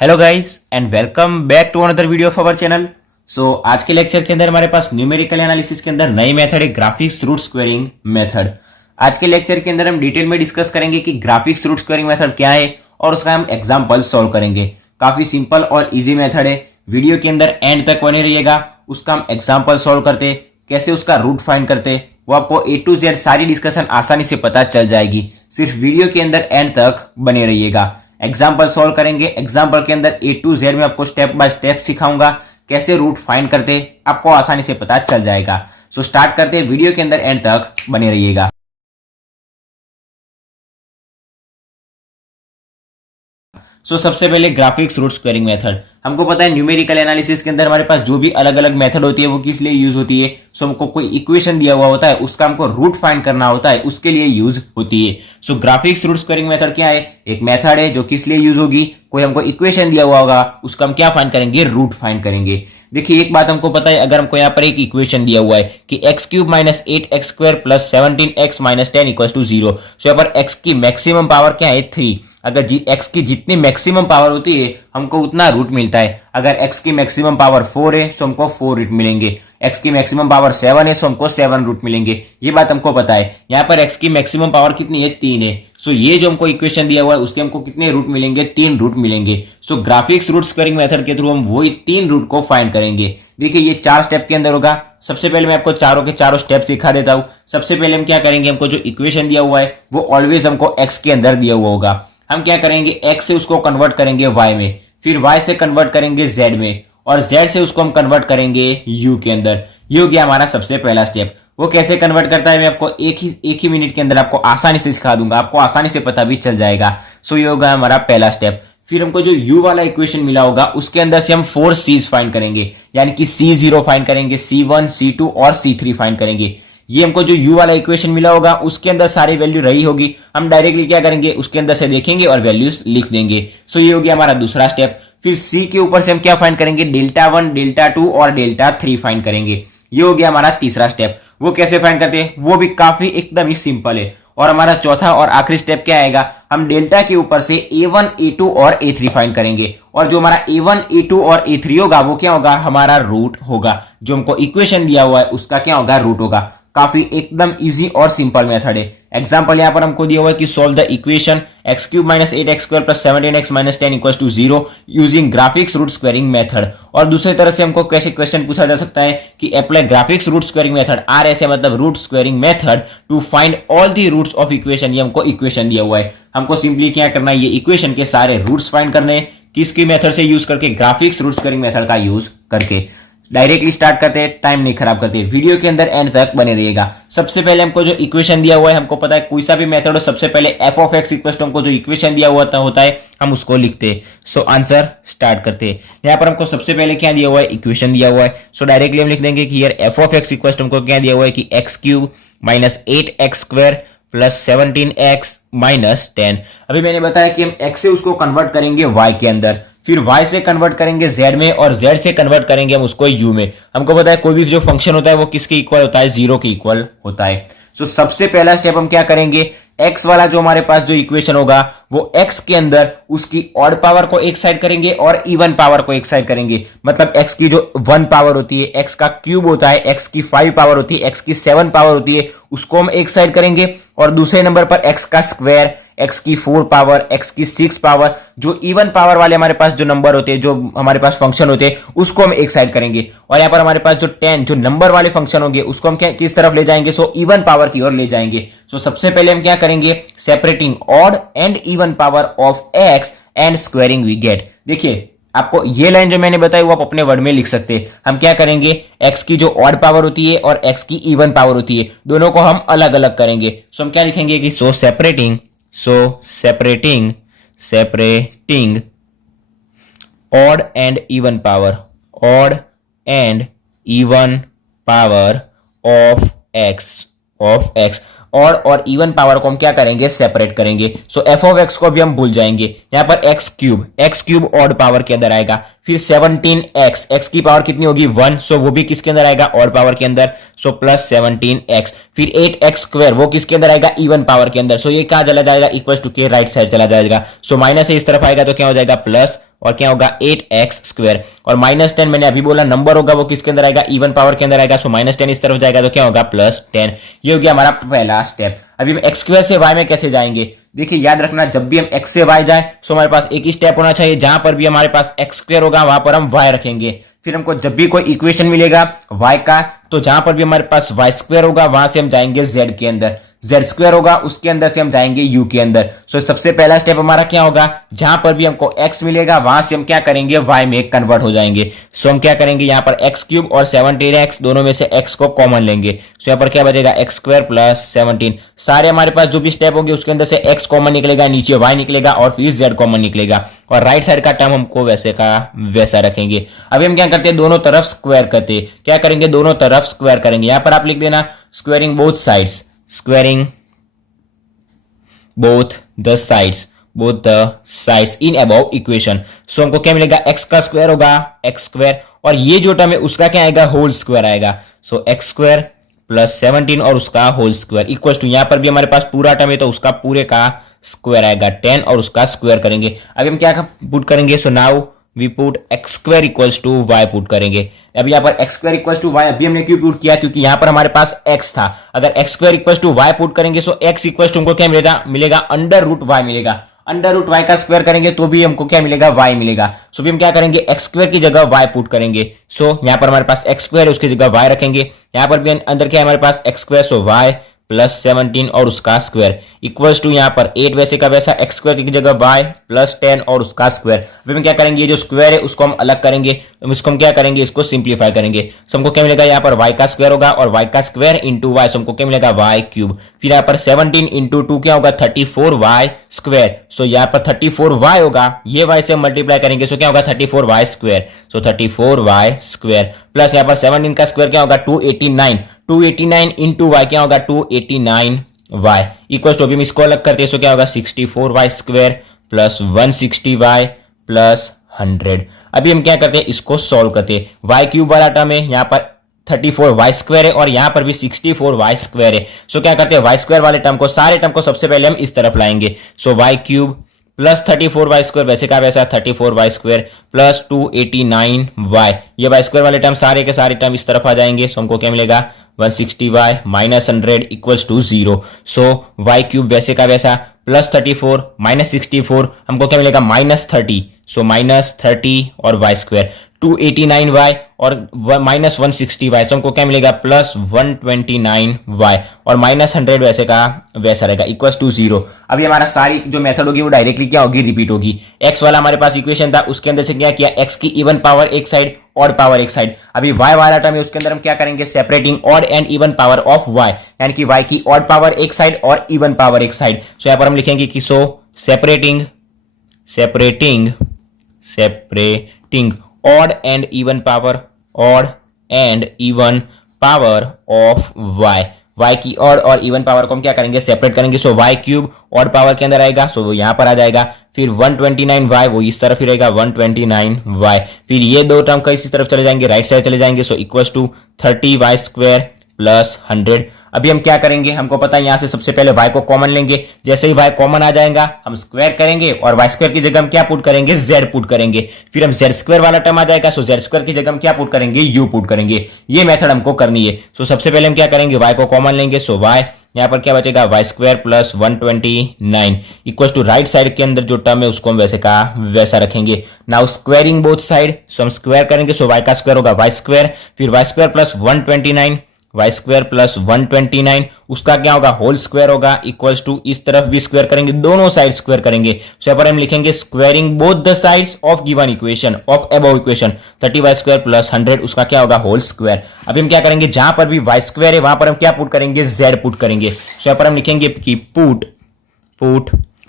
Hello guys and welcome back to another video of our channel. आज के lecture के अंदर हमारे पास न्यूमेरिकल एनालिसिस के अंदर नई मेथड है ग्राफिक्स रूट स्क्वेयरिंग मेथड। आज के लेक्चर के अंदर हम डिटेल में डिस्कस करेंगे कि ग्राफिक्स रूट स्क्वेयरिंग मेथड क्या है और उसका हम एग्जाम्पल सॉल्व करेंगे। काफी सिंपल और इजी मेथड है। वीडियो के अंदर एंड तक बने रहिएगा। उसका हम एग्जाम्पल सॉल्व करते, कैसे उसका रूट फाइंड करते, वो आपको ए टू जेड सारी डिस्कशन आसानी से पता चल जाएगी। सिर्फ वीडियो के अंदर एंड तक बने रहिएगा। एग्जाम्पल सॉल्व करेंगे। एग्जाम्पल के अंदर ए टू जेड में आपको स्टेप बाय स्टेप सिखाऊंगा कैसे रूट फाइंड करते, आपको आसानी से पता चल जाएगा। स्टार्ट करते, वीडियो के अंदर एंड तक बने रहिएगा। सबसे पहले ग्राफिक्स रूट स्क्वेयरिंग मेथड। हमको पता है न्यूमेरिकल एनालिसिस के अंदर हमारे पास जो भी अलग अलग मेथड होती है वो किस लिए यूज होती है। हमको कोई इक्वेशन दिया हुआ होता है, उसका हमको रूट फाइंड करना होता है, उसके लिए यूज होती है। ग्राफिक्स रूट स्क्वेयरिंग मेथड क्या है? एक मेथड है जो किस लिए यूज होगी। कोई हमको इक्वेशन दिया हुआ होगा, उसका हम क्या फाइंड करेंगे? रूट फाइंड करेंगे। देखिए एक बात हमको पता है, अगर हमको यहाँ पर एक इक्वेशन दिया हुआ है कि X cube minus 8x² plus 17x minus 10 equal to 0। यहाँ पर x की मैक्सिमम पावर क्या है? 3। अगर x की जितनी मैक्सिमम पावर होती है हमको उतना रूट मिलता है। अगर x की मैक्सिमम पावर 4 है तो हमको 4 रूट मिलेंगे। x की मैक्सिमम पावर 7 है तो हमको 7 रूट मिलेंगे। ये बात हमको पता है। यहाँ पर x की मैक्सिमम पावर कितनी है? 3 है। ये जो हमको इक्वेशन दिया हुआ है उसके हमको कितने रूट मिलेंगे? 3 रूट मिलेंगे। ग्राफिक्स रूट स्क्वेयरिंग मेथड के थ्रू हम वही 3 रूट को फाइंड करेंगे। देखिए ये 4 स्टेप के अंदर होगा। सबसे पहले मैं आपको चारों के चारों स्टेप दिखा देता हूं। सबसे पहले हम क्या करेंगे, हमको जो इक्वेशन दिया हुआ है वो ऑलवेज हमको x के अंदर दिया हुआ होगा। हम क्या करेंगे, x से उसको कन्वर्ट करेंगे y में, फिर y से कन्वर्ट करेंगे z में, और z से उसको हम कन्वर्ट करेंगे u के अंदर। ये हो गया हमारा सबसे पहला स्टेप। वो कैसे कन्वर्ट करता है मैं आपको एक ही मिनट के अंदर आपको आसानी से सिखा दूंगा, आपको आसानी से पता भी चल जाएगा। ये होगा हमारा पहला स्टेप। फिर हमको जो u वाला इक्वेशन मिला होगा उसके अंदर से हम 4 c's फाइंड करेंगे, यानी कि C0 फाइंड करेंगे, C1 C2 और C3 फाइंड करेंगे। ये हमको जो u वाला इक्वेशन मिला होगा उसके अंदर सारी वैल्यू रही होगी, हम डायरेक्टली क्या करेंगे, उसके अंदर से देखेंगे और वैल्यूज लिख देंगे। ये हो गया हमारा दूसरा स्टेप। फिर c के ऊपर से हम क्या फाइंड करेंगे? डेल्टा 1, डेल्टा 2 और डेल्टा 3 फाइंड करेंगे। ये हो गया हमारा तीसरा स्टेप। वो कैसे फाइंड करते हैं वो भी काफी एकदम ही सिंपल है। और हमारा चौथा और आखिरी स्टेप क्या आएगा, हम डेल्टा के ऊपर से A1, A2 और A3 फाइंड करेंगे। और जो हमारा A1, A2 और A3 होगा वो क्या होगा? हमारा रूट होगा। जो हमको इक्वेशन दिया हुआ है उसका क्या होगा? रूट होगा। काफी एकदम इजी और सिंपल मेथड है। एग्जांपल यहां पर हमको दिया हुआ है कि solve the equation X cube minus 8x² plus 17x minus 10 equal to 0 using Graeffe's root squaring method. और दूसरी तरह से हमको कैसे क्वेश्चन पूछा जा सकता है कि apply Graeffe's root squaring method, or ऐसे मतलब root squaring method to find all the roots of equation. ये हमको इक्वेशन दिया हुआ है, हमको सिंपली क्या करना है, ये इक्वेशन के सारे रूट्स फाइंड करने। किसकी मेथड से यूज करके? ग्राफिक्स रूट स्क्वेयरिंग मेथड का यूज करके। डायरेक्टली स्टार्ट करते हैं, टाइम नहीं खराब करते, वीडियो के अंदर एंड तक बने रहिएगा। सबसे पहले हमको जो इक्वेशन दिया हुआ है, हमको पता है कोई सा भी मेथड हो, सबसे पहले f of x equal to हमको जो इक्वेशन दिया हुआ होता है हम उसको लिखते हैं। आंसर स्टार्ट करते हैं। यहाँ पर हमको सबसे पहले क्या दिया हुआ है? इक्वेशन दिया हुआ है। डायरेक्टली हम लिख देंगे कि यार f of x equal to हमको क्या दिया हुआ है कि X cube minus 8x² plus 17x minus 10। अभी मैंने बताया कि हम x से उसको कन्वर्ट करेंगे y के अंदर, फिर y से कन्वर्ट करेंगे z में, और z से कन्वर्ट करेंगे हम उसको u में। हमको पता है कोई भी जो फंक्शन होता है वो किसके इक्वल होता है? 0 के इक्वल होता है। सबसे पहला स्टेप हम क्या करेंगे, x वाला जो हमारे पास जो इक्वेशन होगा वो x के अंदर उसकी ऑड पावर को एक साइड करेंगे और इवन पावर को एक साइड करेंगे। मतलब x की जो 1 पावर होती है, x का क्यूब होता है, x की 5 पावर होती है, x की 7 पावर होती है, उसको हम एक साइड करेंगे। और दूसरे नंबर पर x का स्क्वायर, x की 4 पावर, x की 6 पावर, जो इवन पावर वाले हमारे पास जो नंबर होते हैं, जो हमारे पास फंक्शन होते हैं, उसको हम एक साइड करेंगे। और यहाँ पर हमारे पास जो 10 जो नंबर वाले फंक्शन होंगे उसको हम क्या किस तरफ ले जाएंगे? इवन पावर की ओर ले जाएंगे। सबसे पहले हम क्या करेंगे? Separating odd and even power of x and squaring we get. देखिए आपको ये लाइन जो मैंने बताई वो आप अपने वर्ड में लिख सकते हैं। हम क्या करेंगे, x की जो ऑड पावर होती है और x की इवन पावर होती है, दोनों को हम अलग अलग करेंगे। हम क्या लिखेंगे कि separating odd and even power, odd and even power of x odd और इवन पावर को हम क्या करेंगे, सेपरेट करेंगे। सो एफ ऑफ एक्स को भी हम भूल जाएंगे। यहां पर एक्स क्यूब ऑड पावर के अंदर आएगा। फिर 17x, एक्स की पावर कितनी होगी 1, सो वो भी किसके अंदर आएगा, ऑड पावर के अंदर, सो प्लस 17x। फिर 8x स्क्वायर, वो किसके अंदर आएगा, इवन पावर के अंदर, सो ये कहां चला जाएगा, इक्वल टू के राइट साइड चला जाएगा। सो माइनस से इस तरफ आएगा तो क्या हो जाएगा, प्लस, और क्या होगा 8x स्क्वायर। और -10 मैंने अभी बोला नंबर होगा वो किसके अंदर आएगा, इवन पावर के अंदर आएगा। सो -10 इस तरफ जाएगा तो क्या होगा, +10। ये हो गया हमारा पहला स्टेप। अभी हम x स्क्वायर से y में कैसे जाएंगे, देखिए याद रखना, जब भी हम x से y जाए तो हमारे पास एक ही स्टेप होना चाहिए, जहां पर भी हमारे पास x स्क्वायर होगा वहां पर हम y रखेंगे। फिर हमको जब भी कोई इक्वेशन मिलेगा y का, तो जहां पर भी हमारे पास y स्क्वायर होगा वहां से हम जाएंगे z के अंदर, z स्क्वायर होगा उसके अंदर से हम जाएंगे u के अंदर। सो सबसे पहला स्टेप हमारा क्या होगा, जहां पर भी हमको x मिलेगा वहां से हम क्या करेंगे, y में कन्वर्ट हो जाएंगे। सो हम क्या करेंगे, यहां पर x क्यूब और 17x दोनों में से x को कॉमन लेंगे। सो यहां पर क्या बचेगा, x स्क्वायर प्लस 17। सारे हमारे पास जो भी स्टेप होंगे उसके अंदर से x कॉमन निकलेगा, नीचे y निकलेगा और फिर z कॉमन निकलेगा, और राइट साइड का टर्म हमको वैसे का वैसा रखेंगे। अभी हम क्या करते हैं, दोनों तरफ स्क्वायर करते हैं। क्या करेंगे, दोनों तरफ स्क्वायर करेंगे। यहां पर आप लिख देना squaring both sides, squaring both the sides in above equation। सो हमको क्या मिलेगा, x का स्क्वायर होगा x स्क्वायर, और ये जो टर्म है उसका क्या आएगा, होल स्क्वायर आएगा। सो x स्क्वायर प्लस 17 और उसका होल स्क्वायर इक्वल टू, यहां पर भी हमारे पास पूरा टर्म है तो उसका पूरे का स्क्वायर आएगा 10 और उसका स्क्वायर करेंगे। अभी हम क्या पुट करेंगे, so now we put x square equals to y put करेंगे। अब यहाँ पर x square equals to y अभी हमने क्यों पुट किया, क्योंकि यहाँ पर हमारे पास एक्स था। अगर x square equals to y put करेंगे सो एक्स इक्वल्स टू हमको क्या मिलेगा अंडर रूट वाई मिलेगा। अंडर रूट वाई का स्क्वायर करेंगे तो भी हमको क्या मिलेगा, वाई मिलेगा। सो भी हम क्या करेंगे, एक्स स्क्वायर की जगह वाई पुट करेंगे। सो यहाँ पर हमारे पास एक्स स्क्वायर है उसकी जगह वाई रखेंगे। यहाँ पर भी अंदर क्या है हमारे पास एक्स स्क्वायर, सो वाई प्लस 17 और उसका स्क्वायर इक्वल्स टू, यहाँ पर 8 वैसे का वैसा, एक्स स्क्वायर की जगह y प्लस 10 और उसका स्क्वायर। अभी हम क्या करेंगे, ये जो स्क्वायर है उसको हम अलग करेंगे, इसको हम क्या करेंगे, इसको सिंप्लीफाई करेंगे। सो हमको क्या मिलेगा, यहाँ पर y का स्क्वायर होगा और y का स्क्वायर इंटू वाई, सो हमको क्या मिलेगा y क्यूब। फिर यहाँ पर 17 इंटू 2 क्या होगा 34y स्क्वायर। सो यहाँ पर 34y होगा, ये y से मल्टीप्लाई करेंगे सो क्या होगा 34y स्क्वायर। सो 34y स्क्वायर प्लस यहाँ पर 17 का स्क्वायर क्या होगा 289 इंटू वाई क्या होगा 289y इक्वल टू, अभी हम इसको अलग करते हैं सो क्या होगा 64y square plus 160y plus 100। अभी हम क्या करते हैं, इसको सॉल्व करते हैं। वाई क्यूब वाला टर्म है, यहाँ पर 34y स्क्वायर है और यहाँ पर भी 64y स्क्वायर है। सो क्या करते हैं, वाई स्क्वायर वाले टर्म को, सारे टर्म को सबसे पहले हम इस तरफ लाएंगे। So y cube plus 34y square वैसे का वैसा 34y स्क्वायर प्लस 289y, ये वाई स्क्वायर वाले टर्म सारे के सारे टर्म इस तरफ आ जाएंगे। सो हमको क्या मिलेगा 160y minus 100 equals to 0। So y cube वैसे का वैसा प्लस 34 माइनस 64 हमको क्या मिलेगा -30। सो -30 और वाई स्क्वायर 289y और माइनस 160y, तो हमको क्या मिलेगा प्लस 129y और माइनस 100 वैसे का वैसा रहेगा इक्वल्स टू 0। अभी हमारा सारी जो मेथड होगी वो डायरेक्टली क्या होगी, रिपीट होगी। x वाला हमारे पास इक्वेशन था, उसके अंदर से क्या किया, x की इवन पावर एक साइड, ऑड पावर एक साइड। अभी y वाला टर्म है उसके अंदर हम क्या करेंगे, separating odd and even power of y, यानी कि y की ऑड पावर एक साइड और इवन पावर एक साइड। सो यहां पर हम लिखेंगे कि so separating odd and even power of y की ऑड और इवन पावर को हम क्या करेंगे, सेपरेट करेंगे। So y cube odd power के अंदर आएगा, सो वो यहां पर आ जाएगा। फिर 129y वो इस तरफ ही रहेगा 129y। फिर ये दो टर्म का इसी तरफ चले जाएंगे, राइट साइड चले जाएंगे। So equals to 30y square plus 100। अभी हम क्या करेंगे, हमको पता है यहां से सबसे पहले y को कॉमन लेंगे। जैसे ही y कॉमन आ जाएगा हम स्क्वायर करेंगे और y स्क्वायर की जगह हम क्या पुट करेंगे, z पुट करेंगे। फिर हम z स्क्वायर वाला टर्म आ जाएगा, सो z स्क्वायर की जगह हम क्या पुट करेंगे, u पुट करेंगे। ये मेथड हमको करनी है। सो सबसे पहले हम क्या करेंगे, y को कॉमन लेंगे। सो y यहां पर क्या बचेगा, y square plus 129 equal to, right side के अंदर जो टर्म है उसको हम वैसे का वैसा रखेंगे। Now squaring both side, so हम स्क्वायर करेंगे। सो y का स्क्वायर होगा वाई स्क्वायर, फिर y square plus 129 y square plus 129 उसका क्या होगा, होल स्क्वायर होगा इक्वल्स टू, इस तरफ भी स्क्वायर करेंगे, दोनों साइड स्क्वायर करेंगे। सो यहाँ पर हम लिखेंगे squaring both the sides of given equation of above equation 30y square plus 100 उसका क्या होगा, होल स्क्वायर। अभी हम क्या करेंगे, जहां पर भी y स्क्वायर है वहां पर हम क्या पुट करेंगे, z पुट करेंगे। सो यहाँ पर हम लिखेंगे कि put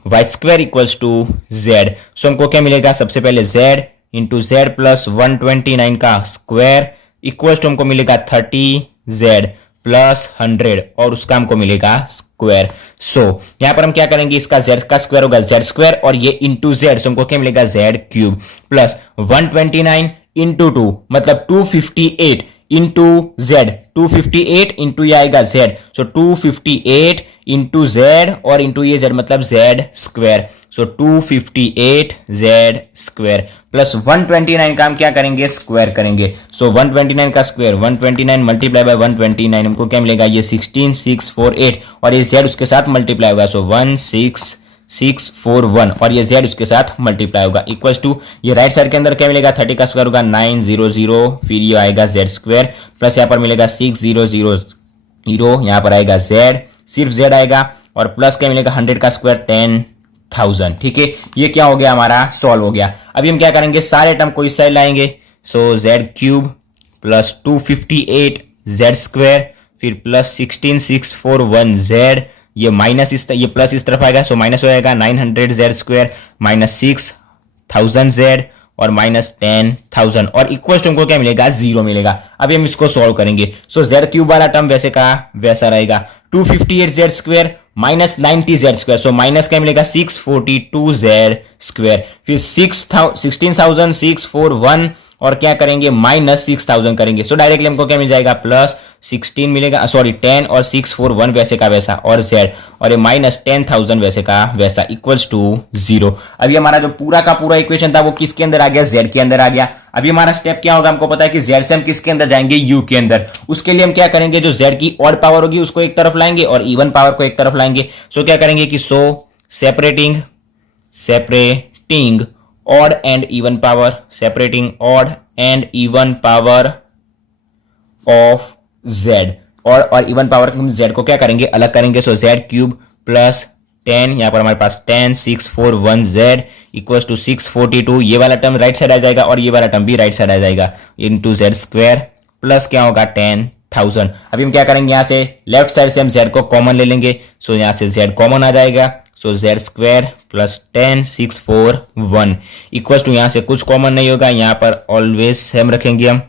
y square equals to z। So हमको क्या मिलेगा, सबसे पहले z इंटू z प्लस 129 का स्क्वायर इक्वल्स टू हमको मिलेगा 30z प्लस 100 और उसका हमको मिलेगा स्क्वायर। सो यहां पर हम क्या करेंगे, इसका z का स्क्वायर होगा z स्क्वायर और ये इंटू जेड, हमको क्या मिलेगा z क्यूब प्लस 129 इंटू 2 मतलब 258 इंटू जेड, 258 इंटू ये आएगा जेड, सो 258 इंटू जेड और इंटू ये जेड मतलब जेड स्क्वायर, सो 258 जेड स्क्वायर प्लस 129 का हम क्या करेंगे, स्क्वायर करेंगे। सो 129 का स्क्वायर 129 मल्टीप्लाई बाय 129 हमको क्या मिलेगा, ये 16648 और ये जेड उसके साथ मल्टीप्लाई होगा, सो 16641 और ये जेड उसके साथ मल्टीप्लाई होगा इक्वल्स टू ये राइट साइड के अंदर क्या मिलेगा, 30 का स्क्वायर होगा 900, फिर ये आएगा जेड स्क्वायर प्लस यहाँ पर मिलेगा 6000, यहाँ पर आएगा जेड, सिर्फ जेड आएगा और प्लस क्या मिलेगा 100 का स्क्वायर 10,000। ठीक है, ये क्या हो गया, हमारा सॉल्व हो गया। अभी हम क्या करेंगे, सारे टर्म को इस साइड लाएंगे, so z cube plus 258 z square फिर प्लस 16641 जेड, ये माइनस ये प्लस इस तरफ आएगा, सो माइनस हो जाएगा 900 जेड स्क्वायर माइनस 6000 जेड और माइनस 10,000 और इक्वल टू हमको क्या मिलेगा, 0 मिलेगा। अभी हम इसको सॉल्व करेंगे, सो जेड क्यूब वाला टर्म वैसे का वैसा रहेगा, 258 z square minus 90 Z square, so minus क्या मिलेगा 642 जेड स्क्वायर, फिर 16,641 और क्या करेंगे माइनस 6000 करेंगे, सो डायरेक्टली हमको क्या मिल जाएगा प्लस 16 मिलेगा, सॉरी 10 और 641 वैसे का वैसा और जेड और ये माइनस 10,000 वैसे का वैसा इक्वल्स टू 0। अभी हमारा जो पूरा का पूरा इक्वेशन था वो किसके अंदर आ गया, जेड के अंदर आ गया। अभी हमारा स्टेप क्या होगा, हमको पता है कि जेड से हम किसके अंदर जाएंगे, यू के अंदर। उसके लिए हम क्या करेंगे, जो जेड की ऑड पावर होगी उसको एक तरफ लाएंगे और इवन पावर को एक तरफ लाएंगे। सो क्या करेंगे कि separating odd and even power, separating odd and even power of z और इवन पावर हम z को क्या करेंगे, अलग करेंगे। सो z क्यूब प्लस 10, यहां पर हमारे पास 10,641 z इक्वल्स टू 642, ये वाला टर्म राइट साइड आ जाएगा और ये वाला टर्म भी राइट साइड आ जाएगा इनटू z स्क्वायर प्लस क्या होगा 10,000। अभी हम क्या करेंगे, यहां से लेफ्ट साइड से हम z को कॉमन ले लेंगे, सो यहां से z कॉमन आ जाएगा, so z square plus 10,641 equals to यहां से कुछ कॉमन नहीं होगा, यहां पर ऑलवेज सेम रखेंगे हम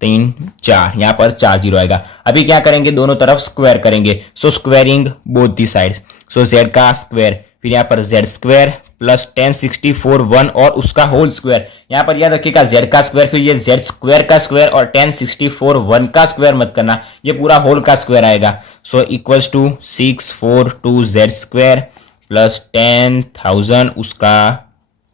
3 4, यहां पर 4 0 आएगा। अभी क्या करेंगे, दोनों तरफ स्क्वायर करेंगे, so squaring both the sides, so Z का स्क्वायर फिर यहां पर जेड स्क्वायर प्लस 10,641 और उसका होल स्क्वायर, यहां पर याद रखिएगा जेड का स्क्वायर फिर ये जेड स्क्वायर का स्क्वायर और 10,641 का स्क्वायर मत करना, ये पूरा होल का स्क्वायर आएगा। So equals to 642 z square plus 10,000 उसका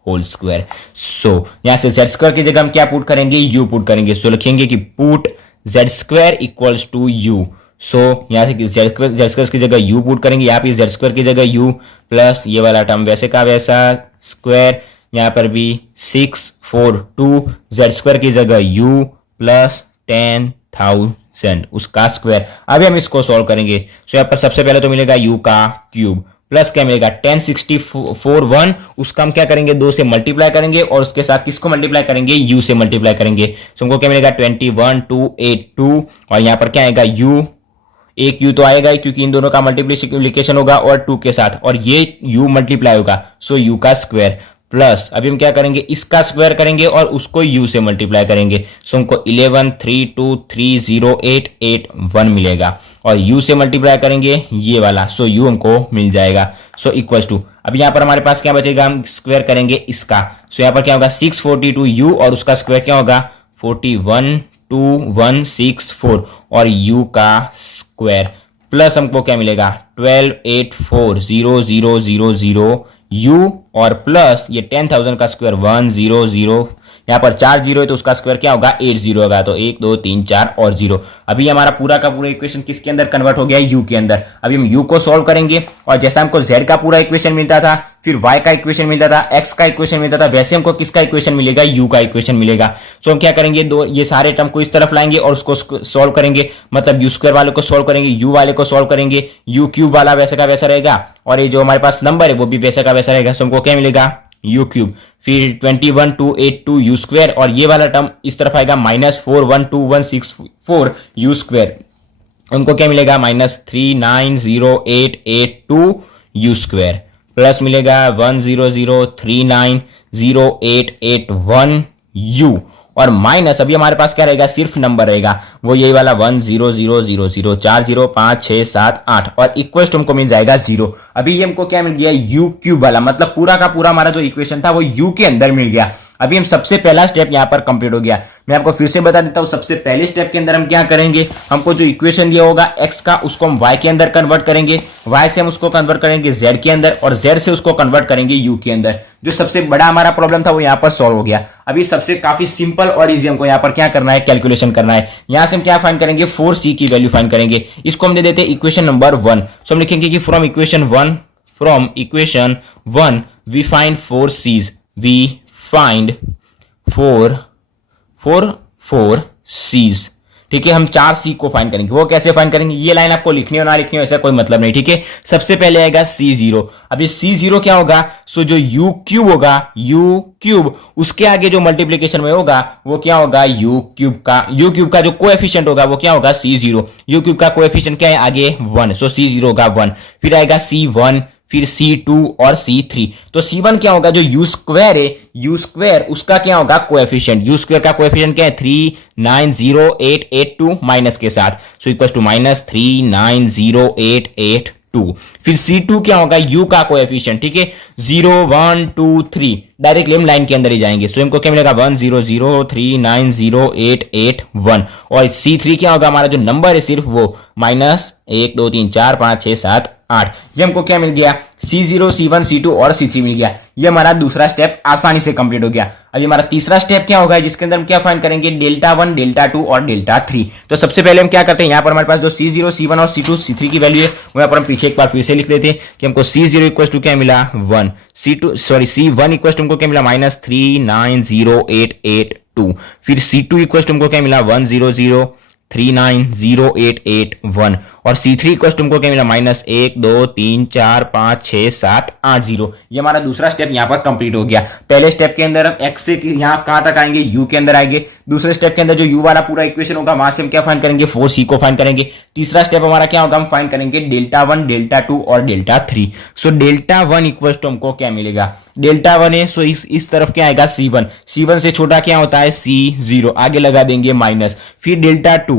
होल स्क्वायर। सो यहां से जेड स्क्वायर की जगह हम क्या पुट करेंगे, यू पुट करेंगे, सो लिखेंगे कि put Z square equals to U. So यहां से जेड स्क्वायर की जगह यू पुट करेंगे, यहाँ पे जेड स्क्वायर की जगह यू प्लस ये वाला टर्म वैसे का वैसा स्क्वायर, यहाँ पर भी 642 जेड स्क्वायर की जगह यू प्लस 10,000 उसका स्क्वायर। अभी हम इसको सॉल्व करेंगे, सो यहाँ पर सबसे पहले तो मिलेगा यू का क्यूब प्लस क्या मिलेगा 10,641, उसका हम क्या करेंगे 2 से मल्टीप्लाई करेंगे और उसके साथ किसको मल्टीप्लाई करेंगे, u से मल्टीप्लाई करेंगे। सो हमको क्या मिलेगा 21,282 और यहां पर क्या आएगा u, एक u तो आएगा ही क्योंकि इन दोनों का मल्टीप्लिकेशन होगा और 2 के साथ और ये u मल्टीप्लाई होगा, सो u का स्क्वायर प्लस अभी हम क्या करेंगे, इसका स्क्वायर करेंगे और उसको u से मल्टीप्लाई करेंगे। सो हमको 11,323,0,881 मिलेगा और u से मल्टीप्लाई करेंगे ये वाला, सो u हमको मिल जाएगा। सो इक्वल्स टू अब यहाँ पर हमारे पास क्या बचेगा, हम स्क्वायर करेंगे इसका, सो यहाँ पर क्या होगा 642u और उसका स्क्वायर क्या होगा 412164 और u का स्क्वायर प्लस हमको क्या मिलेगा 12,84,0,000 u और प्लस ये 10,000 का स्क्वायर 100, यहाँ पर 4 जीरो है तो उसका स्क्वायर क्या होगा 80 होगा, तो 1 2 3 4 और 0। अभी हमारा पूरा का पूरा इक्वेशन किसके अंदर कन्वर्ट हो गया है, u के अंदर। अभी हम u को सॉल्व करेंगे और जैसा हमको z का पूरा इक्वेशन मिलता था, फिर y का इक्वेशन मिलता था, x का इक्वेशन मिलता था, वैसे हमको किसका इक्वेशन मिलेगा, u का इक्वेशन मिलेगा। सो हम क्या करेंगे, ये सारे टर्म को इस तरफ लाएंगे और उसको सॉल्व करेंगे, मतलब u स्क्वायर वाले को सॉल्व करेंगे, u वाले को सॉल्व करेंगे, u क्यूब वाला वैसे का वैसा रहेगा और ये जो हमारे पास नंबर है वो भी वैसे का वैसा रहेगा। सो हमको क्या मिलेगा u क्यूब फिर 21,282 u स्क्वायर और ये वाला टर्म इस तरफ आएगा -412164 u स्क्वायर, उनको क्या मिलेगा -390882 u स्क्वायर प्लस मिलेगा 100,390881 u और माइनस अभी हमारे पास क्या रहेगा, सिर्फ नंबर रहेगा, वो यही वाला 1 0 0 0 0 4 0 5 6 7 8 और इक्वल टू हमको मिल जाएगा 0। अभी ये हमको क्या मिल गया, यू क्यूब वाला, मतलब पूरा का पूरा हमारा जो इक्वेशन था वो यू के अंदर मिल गया। अभी हम सबसे पहला स्टेप यहां पर कंप्लीट हो गया। मैं आपको फिर से बता देता हूं, सबसे पहले स्टेप के अंदर हम क्या करेंगे, हमको जो इक्वेशन दिया होगा x का उसको हम y के अंदर कन्वर्ट करेंगे, y से हम उसको कन्वर्ट करेंगे z के अंदर और z से उसको कन्वर्ट करेंगे u के अंदर। जो सबसे बड़ा हमारा प्रॉब्लम था वो यहां पर सॉल्व हो गया। अभी सबसे काफी सिंपल और इजी हमको यहां पर क्या करना है, कैलकुलेशन करना है। यहां से हम क्या फाइंड करेंगे, 4c की वैल्यू फाइंड करेंगे। इसको हम दे देते हैं इक्वेशन नंबर 1। सो हम लिखेंगे कि from equation 1 we find 4c's, we find four c's. ठीक है, हम 4 सी को फाइंड करेंगे। वो कैसे फाइंड करेंगे, ये लाइन आपको लिखनी हो ना लिखनी हो ऐसा कोई मतलब नहीं। ठीक है, सबसे पहले आएगा C0। अभी C0 क्या होगा, सो जो U क्यूब होगा, U क्यूब उसके आगे जो मल्टीप्लीकेशन में होगा वो क्या होगा, U क्यूब का जो कोएफिशिएंट होगा वो क्या होगा, C0। U क्यूब का कोएफिशिएंट क्या है, आगे 1, सो C0 होगा 1। फिर आएगा C1, फिर C2 और C3। तो C1 क्या होगा, जो U स्क्वायर है, U स्क्वायर उसका क्या होगा, कोएफिशिएंट। U स्क्वायर का कोएफिशिएंट क्या है, 390882 माइनस के साथ, सो इक्वल टू माइनस 390882। फिर C2 क्या होगा, U का कोएफिशिएंट। ठीक है, 0 1 2 3 डायरेक्टली हम लाइन के अंदर ही जाएंगे। सो हमको क्या मिलेगा, 1 0 0 3 9 0 8 8 1। और C3 क्या होगा, हमारा जो नंबर है सिर्फ वो माइनस 1 2 3 4 5 6 7 8। ये हमको क्या मिल गया, C0 C1 C2 और C3 मिल गया। ये हमारा दूसरा स्टेप आसानी से कंप्लीट हो गया। अभी हमारा तीसरा स्टेप क्या होगा, जिसके अंदर हम क्या फाइंड करेंगे, डेल्टा 1 डेल्टा 2 और डेल्टा 3। तो सबसे पहले हम क्या करते हैं, यहां पर हमारे पास जो C0 C1 और C2 C3 की वैल्यू है वो यहां पर हम पीछे एक बार फिर से लिख देते हैं कि हमको C0 इक्वल टू क्या मिला, 1, C1 इक्वल टू हमको क्या मिला, माइनस 390882। फिर C2 इक्वल टू हमको क्या मिला, 1 0 0 390881 और C3 इक्वल टू हमको क्या मिला, माइनस 1 2 3 4 5 6 7 8 0। ये हमारा दूसरा स्टेप यहाँ पर कंप्लीट हो गया। पहले स्टेप के अंदर हम x से यहाँ कहां तक आएंगे, u के अंदर आएंगे। दूसरे स्टेप के अंदर जो u वाला पूरा इक्वेशन होगा वहां से हम क्या फाइंड करेंगे, 4c को फाइंड करेंगे। तीसरा स्टेप हमारा क्या होगा, हम फाइंड करेंगे डेल्टा 1 डेल्टा 2 और delta 3। So delta 1 equal to हमको क्या मिलेगा, डेल्टा 1 है, सो इस तरफ क्या आएगा, C1 से छोटा क्या होता है, C0, आगे लगा देंगे माइनस। फिर डेल्टा 2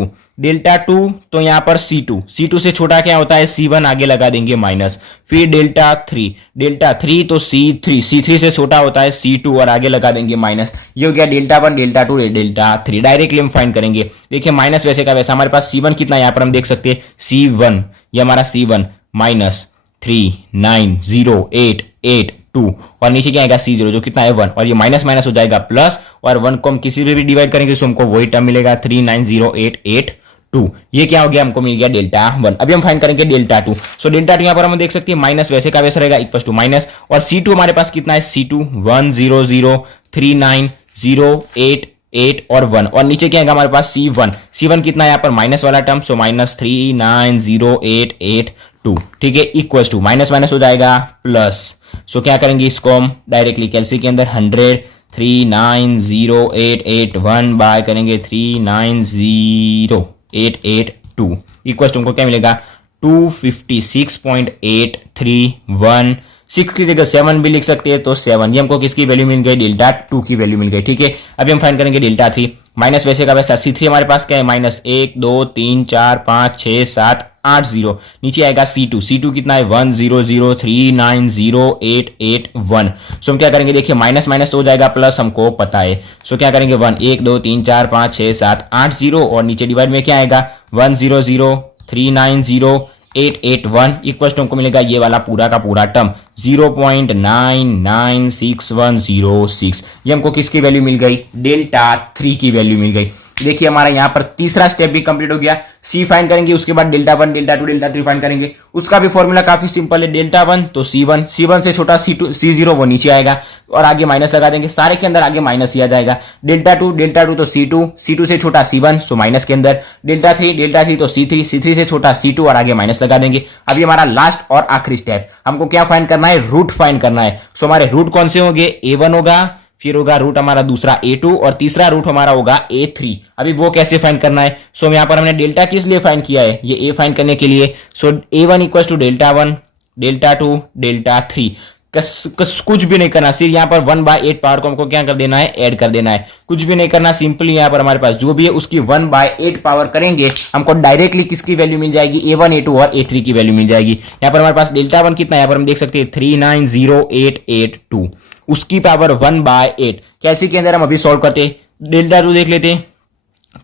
तो यहां पर C2 से छोटा क्या होता है, C1, आगे लगा देंगे माइनस। फिर डेल्टा 3 तो C3 से छोटा होता है C2 और आगे लगा देंगे माइनस। ये हो गया डेल्टा 1 डेल्टा 2 डेल्टा 3। डायरेक्टली हम फाइंड करेंगे। देखिए माइनस वैसे का वैसा, हमारे पास C1 कितना यहां पर हम देख सकते हैं, C1, ये हमारा C1 माइनस 390882 और नीचे क्या आएगा, C0 जो कितना है 1, और ये माइनस माइनस हो जाएगा प्लस, और 1 को हम किसी भी डिवाइड करेंगे तो हमको वही टर्म मिलेगा, 390882। ये क्या हो गया, हमको मिल गया डेल्टा 1। अभी हम फाइंड करेंगे डेल्टा 2। सो डेल्टा 2 यहां पर हम देख सकते हैं माइनस वैसे का वैसा रहेगा, इक्वल टू माइनस, और C2 हमारे पास कितना है, C2 1 0 0 3908 और 1, और नीचे क्या है हमारे पास, C1 कितना है यहाँ पर, माइनस वाला टर्म, सो माइनस 390882। ठीक है, इक्वल टू माइनस माइनस हो जाएगा प्लस। सो क्या करेंगे, इसको हम डायरेक्टली कैलसी के अंदर 100 390881 बाय करेंगे 390882 इक्वल टू हमको क्या मिलेगा, 256.831। 6 की जगह 7 भी लिख सकते हैं तो 7। ये हमको किसकी वैल्यू मिल गई, डेल्टा 2 की वैल्यू मिल गई। ठीक है, अभी हम फाइंड करेंगे डेल्टा 3। माइनस वैसे का वैसा, C3 हमारे पास क्या है, माइनस 1 2 3 4 5 6 7 8 0। नीचे आएगा C2 कितना है, 1 0 0 390881। सो हम क्या करेंगे, देखिए माइनस माइनस तो हो जाएगा प्लस, हमको पता है। सो क्या करेंगे, 1 2 3 4 5 6 7 8 0 और नीचे डिवाइड में क्या आएगा, 1 0 0 390881 इक्वल टू हमको मिलेगा ये वाला पूरा का पूरा टर्म 0.996106। ये हमको किसकी वैल्यू मिल गई, डेल्टा 3 की वैल्यू मिल गई। देखिए हमारा यहां पर तीसरा स्टेप भी कंप्लीट हो गया। C फाइंड करेंगे, उसके बाद डेल्टा 1 डेल्टा 2 डेल्टा 3 फाइंड करेंगे। उसका भी फॉर्मूला काफी सिंपल है, डेल्टा 1 तो C1 से छोटा C0 वो नीचे आएगा और आगे माइनस लगा देंगे, सारे के अंदर आगे माइनस ही आ जाएगा। डेल्टा 2 तो C2 से छोटा C1 सो माइनस के अंदर, डेल्टा 3 तो C3 से छोटा C2 और आगे माइनस लगा देंगे। अभी हमारा लास्ट और आखिरी स्टेप, हमको क्या फाइंड करना है, रूट फाइंड करना है। सो हमारे रूट कौन से होंगे, A1 होगा, फिर होगा रूट हमारा दूसरा A2 और तीसरा रूट हमारा होगा A3। अभी वो कैसे फाइंड करना है, सो यहां पर हमने डेल्टा किस लिए फाइंड किया है, ये A फाइंड करने के लिए। So A1 equal to delta 1 delta 2 delta 3 कुछ भी नहीं करना, सिर्फ यहाँ पर 1/8 पावर को हमको क्या कर देना है, ऐड कर देना है। कुछ भी नहीं करना, सिंपली यहाँ पर हमारे पास जो भी है उसकी 1/8 पावर करेंगे, हमको डायरेक्टली किसकी वैल्यू मिल जाएगी, A1 A2 और A3 की वैल्यू मिल जाएगी। यहाँ पर हमारे पास डेल्टा 1 कितना है, यहाँ पर हम देख सकते हैं 390882, उसकी पावर 1/8। कैसे के अंदर हम अभी सॉल्व करते हैं, डेल्टा 2 देख लेते हैं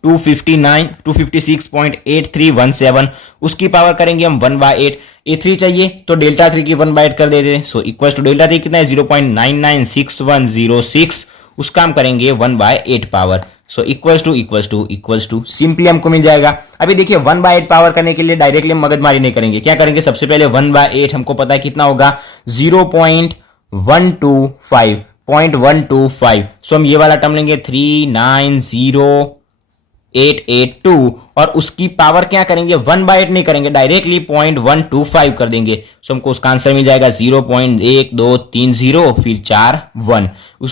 256.8317, उसकी पावर करेंगे हम 1/8। A3 चाहिए तो डेल्टा 3 की 1/8 कर देते हैं। सो इक्वल टू डेल्टा 3 कितना है 0.996106, उसका हम करेंगे 1/8 power. So equals to simply हमको मिल जाएगा। अभी देखिए 1/8 पावर करने के लिए डायरेक्टली हम मगजमारी नहीं करेंगे, क्या करेंगे, सबसे पहले 1/8 हमको पता है कितना होगा 0.125। सो हम ये वाला टर्म लेंगे 390882 और उसकी पावर क्या करेंगे 1/8 नहीं करेंगे, डायरेक्टली 0.125 कर देंगे। सो हमको उसका आंसर मिल जाएगा 0.1230 फिर 4 1।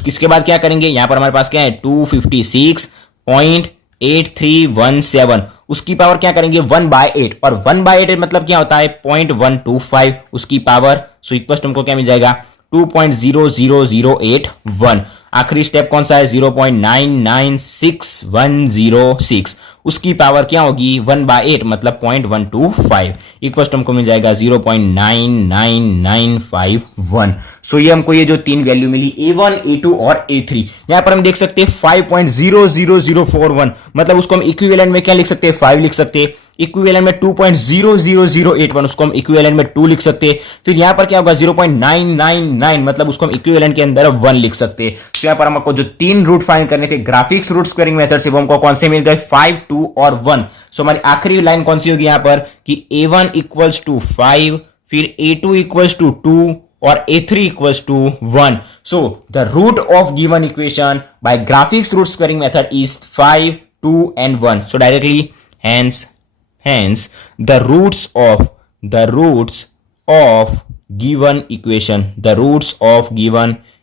इसके बाद क्या करेंगे, यहां पर हमारे पास क्या है 256.8317, उसकी पावर क्या करेंगे 1/8 और 1/8 मतलब क्या होता है 0.125 उसकी पावर। सो इक्वल हमको क्या मिल जाएगा 2.00081। आखिरी स्टेप कौन सा है 0.996106, उसकी पावर क्या होगी 1/8 मतलब 0.125 इक्वल हमको मिल जाएगा 0.99951। सो ये हमको ये जो तीन वैल्यू मिली A1 A2 और A3, यहां पर हम देख सकते हैं 5.00041, मतलब उसको हम इक्विवेलेंट में क्या लिख सकते हैं 5 लिख सकते हैं। इक्विवेलेंट में 2.00081, उसको हम इक्विवेलेंट में 2 लिख सकते हैं। फिर यहां पर क्या होगा 0.999, मतलब उसको हम इक्विवेलेंट के अंदर 1 लिख सकते हैं। तो यहां पर हमको जो तीन रूट फाइंड करने थे ग्राफिक्स रूट स्क्वायरिंग मेथड से, वो हमको कौन से मिल गए 5 2 और 1। सो हमारी आखिरी लाइन कौन सी होगी यहां पर कि A1 इक्वल्स टू 5, फिर A2 इक्वल्स टू 2 और A3 equals to 1। So the root of given equation by graphics root squaring method is 5 2 and 1। So directly hence the roots of given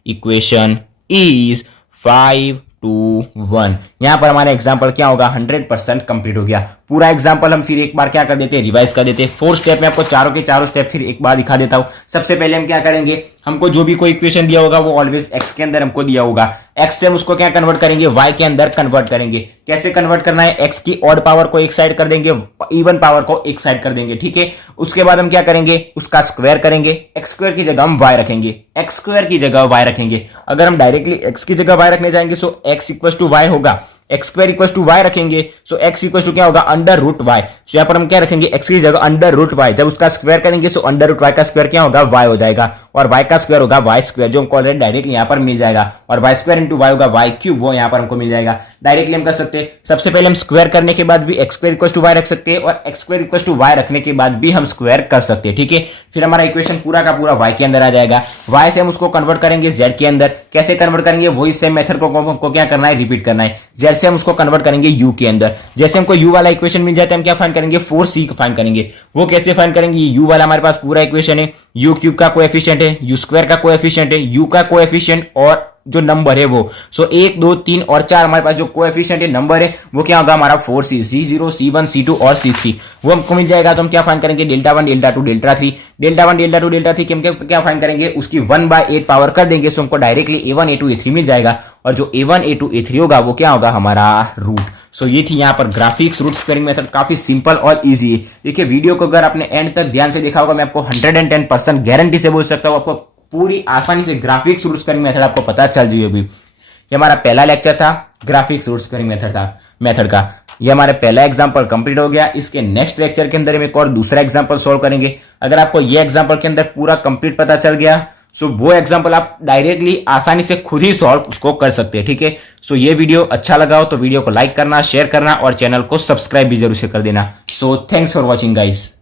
equation is 5 2 1। यहां पर हमारा example क्या होगा 100% complete हो गया। पूरा एग्जांपल हम फिर एक बार क्या कर देते हैं रिवाइज कर देते हैं। 4 स्टेप में आपको चारों के चारों स्टेप फिर एक बार दिखा देता हूं। सबसे पहले हम क्या करेंगे, हमको जो भी कोई इक्वेशन दिया होगा वो ऑलवेज x के अंदर हमको दिया होगा, x से हम उसको क्या कन्वर्ट करेंगे y के अंदर कन्वर्ट करेंगे। कैसे कन्वर्ट करना है, x की ऑड पावर को एक साइड कर देंगे, इवन पावर को एक साइड कर देंगे, ठीक है। उसके बाद हम क्या करेंगे, उसका स्क्वायर करेंगे, x स्क्वायर की जगह हम y रखेंगे, x स्क्वायर की जगह y रखेंगे। अगर हम डायरेक्टली x की जगह y रखने जाएंगे so x equal to y होगा, x square equal to y रखेंगे सो एक्स इक्वल टू क्या होगा अंडर रूट वाई। सो यहां पर हम क्या रखेंगे एक्स की जगह अंडर रूट वाई, जब उसका स्क्वायर करेंगे सो अंडर रूट वाई का स्क्वायर क्या होगा वाई हो जाएगा और वाई का स्क्वायर होगा वाई स्क्वायर, जो हमको ऑलरेडी डायरेक्टली यहां पर मिल जाएगा, और वाई स्क्वायर इंटू वाई होगा वाई क्यूब, वो यहां पर हमको मिल जाएगा। डायरेक्टली हम कर सकते हैं, सबसे पहले हम स्क्वायर करने के बाद भी x square equal to y रख सकते हैं और x square equal to y रखने के बाद भी हम स्क्वायर कर सकते हैं, ठीक है। फिर हमारा इक्वेशन पूरा का पूरा वाई के अंदर आ जाएगा, वाई से हम उसको कन्वर्ट करेंगे जेड के अंदर। कैसे कन्वर्ट करेंगे, वही सेम मेथड को हमको क्या करना है रिपीट करना है। जेड से हम उसको कन्वर्ट करेंगे यू के अंदर। जैसे हमको यू वाला इक्वेशन मिल जाता है हम क्या फाइंड करेंगे 4c फाइंड करेंगे। वो कैसे फाइंड करेंगे, यू वाला हमारे पास पूरा इक्वेशन है, यू क्यूब का कोएफिशिएंट है, यू स्क्वायर का कोएफिशिएंट है, यू का कोएफिशिएंट और जो नंबर है वो, सो 1 2 3 और 4 हमारे पास जो कोएफिशिएंट है नंबर है वो क्या होगा हमारा 4c, c0 c1 c2 और c3 वो हमको मिल जाएगा। तो हम क्या फाइंड करेंगे delta 1 delta 2 delta 3, delta 1 delta 2 delta 3 की हम क्या फाइंड करेंगे उसकी 1/8 पावर कर देंगे, सो हमको डायरेक्टली a1 a2 a3 मिल जाएगा और जो a1 a2 a3 होगा वो क्या होगा हमारा रूट। सो ये थी यहाँ पर ग्राफिक्स रूट स्क्वायरिंग मेथड, काफी सिंपल और इजी है। देखिए वीडियो को अगर आपने एंड तक ध्यान से देखा होगा मैं आपको 110% गारंटी से बोल सकता हूँ आपको पूरी आसानी से ग्राफिक्स रूट स्क्वायरिंग मेथड आपको पता चल जाएगी। ये हमारा पहला लेक्चर था ग्राफिक्स रूट स्क्वायरिंग मेथड का, ये हमारा पहला एग्जांपल कंप्लीट हो गया। इसके नेक्स्ट लेक्चर के अंदर हम एक और दूसरा एग्जांपल सॉल्व करेंगे। अगर आपको ये एग्जांपल के अंदर पूरा कंप्लीट पता चल गया सो वो एग्जांपल आप डायरेक्टली आसानी से खुद ही सॉल्व उसको कर सकते हैं, ठीक है। सो ये वीडियो अच्छा लगा हो तो वीडियो को लाइक करना, शेयर करना और चैनल को सब्सक्राइब भी जरूर से कर देना। So thanks for watching guys.